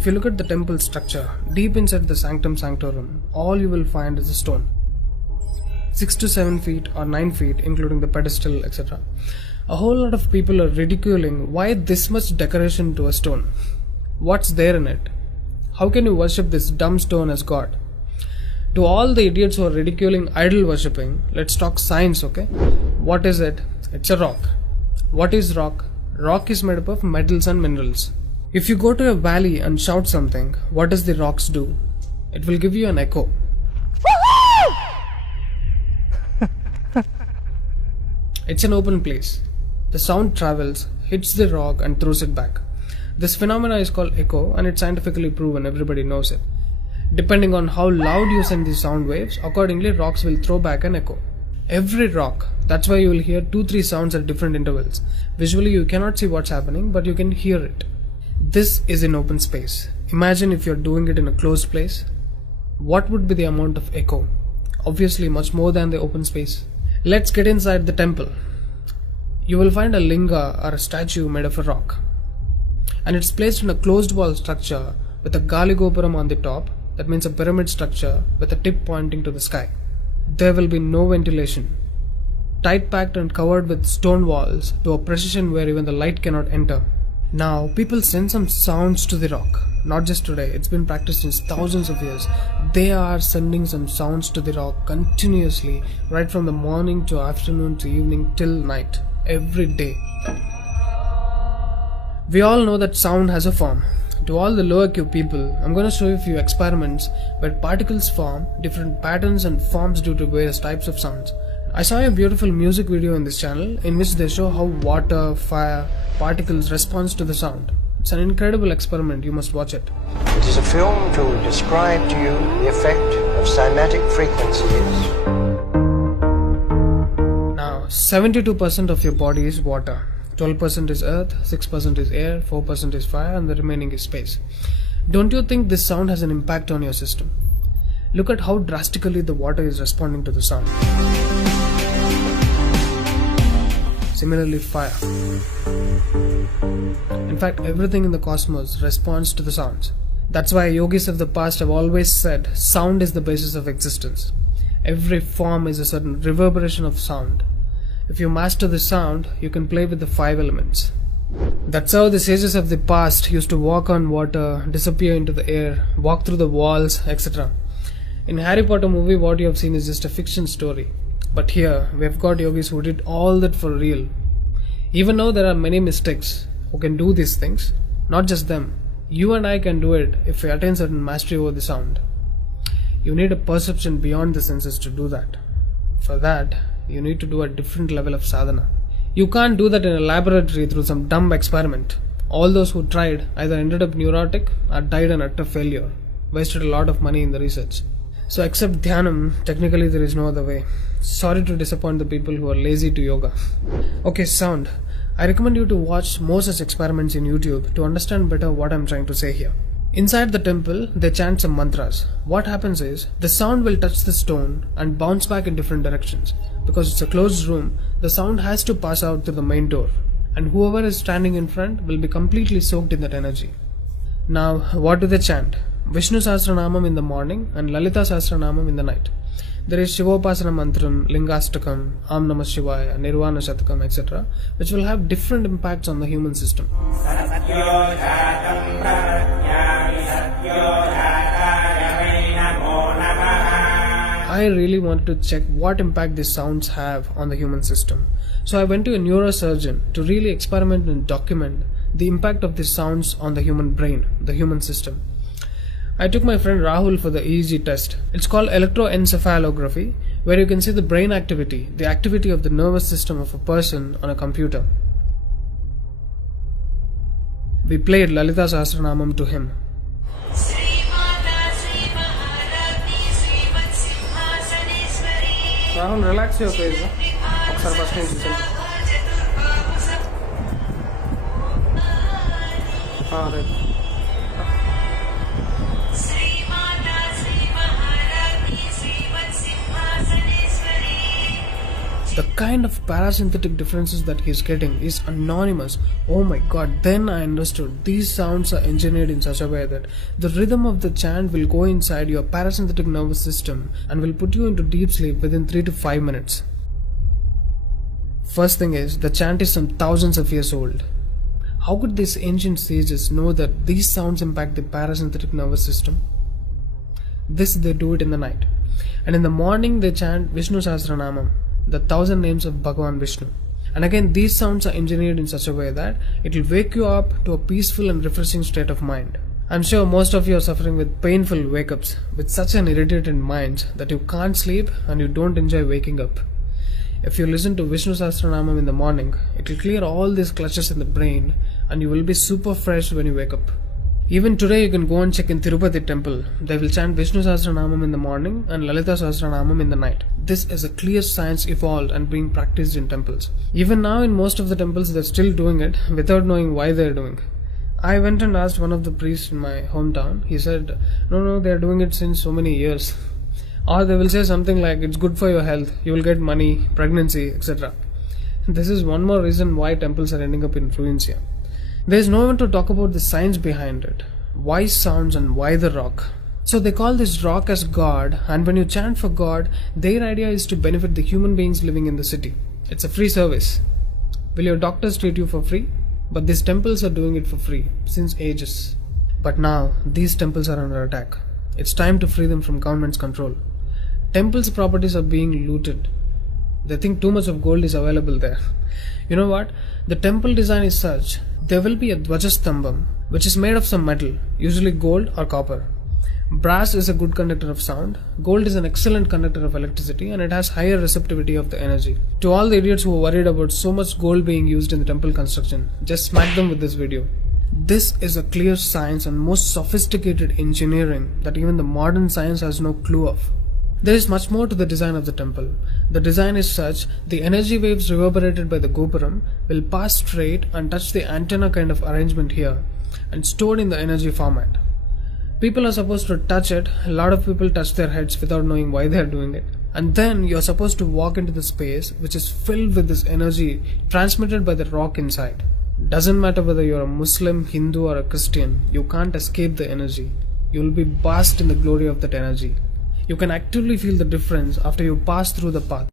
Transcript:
If you look at the temple structure, deep inside the sanctum sanctorum, all you will find is a stone. 6 to 7 feet or 9 feet, including the pedestal, etc. A whole lot of people are ridiculing why this much decoration to a stone. What's there in it? How can you worship this dumb stone as God? To all the idiots who are ridiculing idol worshipping, let's talk science, okay? What is it? It's a rock. What is rock? Rock is made up of metals and minerals. If you go to a valley and shout something, what does the rocks do? It will give you an echo. It's an open place. The sound travels, hits the rock and throws it back. This phenomena is called echo and it's scientifically proven, everybody knows it. Depending on how loud you send these sound waves, accordingly rocks will throw back an echo. Every rock, that's why you will hear 2-3 sounds at different intervals. Visually you cannot see what's happening, but you can hear it. This is in open space. Imagine if you're doing it in a closed place. What would be the amount of echo? Obviously much more than the open space. Let's get inside the temple. You will find a linga or a statue made of a rock. And it's placed in a closed wall structure with a Galigopuram on the top. That means a pyramid structure with a tip pointing to the sky. There will be no ventilation. Tight packed and covered with stone walls to a precision where even the light cannot enter. Now people send some sounds to the rock. Not just today, it's been practiced since thousands of years. They are sending some sounds to the rock continuously, right from the morning to afternoon to evening till night, every day. We all know that sound has a form. To all the low IQ people, I'm going to show you a few experiments where particles form different patterns and forms due to various types of sounds. I saw a beautiful music video in this channel in which they show how water, fire, particles respond to the sound. It's an incredible experiment, you must watch it. It is a film to describe to you the effect of cymatic frequencies. Now, 72% of your body is water. 12% is earth, 6% is air, 4% is fire and the remaining is space. Don't you think this sound has an impact on your system? Look at how drastically the water is responding to the sound. Similarly, fire. In fact, everything in the cosmos responds to the sounds. That's why yogis of the past have always said sound is the basis of existence. Every form is a certain reverberation of sound. If you master the sound, you can play with the 5 elements. That's how the sages of the past used to walk on water, disappear into the air, walk through the walls, etc. In Harry Potter movie, what you have seen is just a fiction story. But here, we have got yogis who did all that for real. Even though there are many mystics who can do these things, not just them. You and I can do it if we attain certain mastery over the sound. You need a perception beyond the senses to do that. For that, you need to do a different level of sadhana. You can't do that in a laboratory through some dumb experiment. All those who tried either ended up neurotic or died an utter failure. Wasted a lot of money in the research. So except dhyanam, technically there is no other way. Sorry to disappoint the people who are lazy to yoga. Okay, sound. I recommend you to watch more such experiments in YouTube to understand better what I'm trying to say here. Inside the temple, they chant some mantras. What happens is, the sound will touch the stone and bounce back in different directions. Because it's a closed room, the sound has to pass out through the main door. And whoever is standing in front will be completely soaked in that energy. Now, what do they chant? Vishnu Sahasranamam in the morning and Lalita Sahasranamam in the night. There is Shivopasana Mantram, Lingastakam, Am Namah Shivaya, Nirvana Shatakam, etc., which will have different impacts on the human system. I really wanted to check what impact these sounds have on the human system. So I went to a neurosurgeon to really experiment and document the impact of these sounds on the human brain, the human system. I took my friend Rahul for the EEG test. It's called electroencephalography, where you can see the brain activity, the activity of the nervous system of a person on a computer. We played Lalita Sahasranamam to him. Rahul, relax your face. Right. The kind of parasympathetic differences that he's getting is anonymous. Oh my god, then I understood. These sounds are engineered in such a way that the rhythm of the chant will go inside your parasympathetic nervous system and will put you into deep sleep within 3 to 5 minutes. First thing is, the chant is some thousands of years old. How could these ancient sages know that these sounds impact the parasympathetic nervous system? This they do it in the night. And in the morning they chant Vishnu Sahasranamam, the 1000 names of Bhagavan Vishnu. And again, these sounds are engineered in such a way that it will wake you up to a peaceful and refreshing state of mind. I'm sure most of you are suffering with painful wake-ups, with such an irritated mind that you can't sleep and you don't enjoy waking up. If you listen to Vishnu Sahasranamam in the morning, it will clear all these clutches in the brain and you will be super fresh when you wake up. Even today you can go and check in Tirupati temple. They will chant Vishnu Sahasranamam in the morning and Lalita Sahasranamam in the night. This is a clear science evolved and being practiced in temples. Even now in most of the temples they're still doing it without knowing why they're doing. I went and asked one of the priests in my hometown. He said, no, they're doing it since so many years. Or they will say something like, it's good for your health, you will get money, pregnancy, etc. This is one more reason why temples are ending up in ruins here. There is no one to talk about the science behind it. Why sounds and why the rock? So they call this rock as God, and when you chant for God, their idea is to benefit the human beings living in the city. It's a free service. Will your doctors treat you for free? But these temples are doing it for free, since ages. But now, these temples are under attack. It's time to free them from government's control. Temples' properties are being looted. They think too much of gold is available there. You know what? The temple design is such, there will be a Dvajastambam, which is made of some metal, usually gold or copper. Brass is a good conductor of sound, gold is an excellent conductor of electricity, and it has higher receptivity of the energy. To all the idiots who are worried about so much gold being used in the temple construction, just smack them with this video. This is a clear science and most sophisticated engineering that even the modern science has no clue of. There is much more to the design of the temple. The design is such, the energy waves reverberated by the gopuram will pass straight and touch the antenna kind of arrangement here and stored in the energy format. People are supposed to touch it. A lot of people touch their heads without knowing why they are doing it. And then you are supposed to walk into the space which is filled with this energy transmitted by the rock inside. Doesn't matter whether you are a Muslim, Hindu or a Christian, you can't escape the energy. You will be basked in the glory of that energy. You can actively feel the difference after you pass through the path.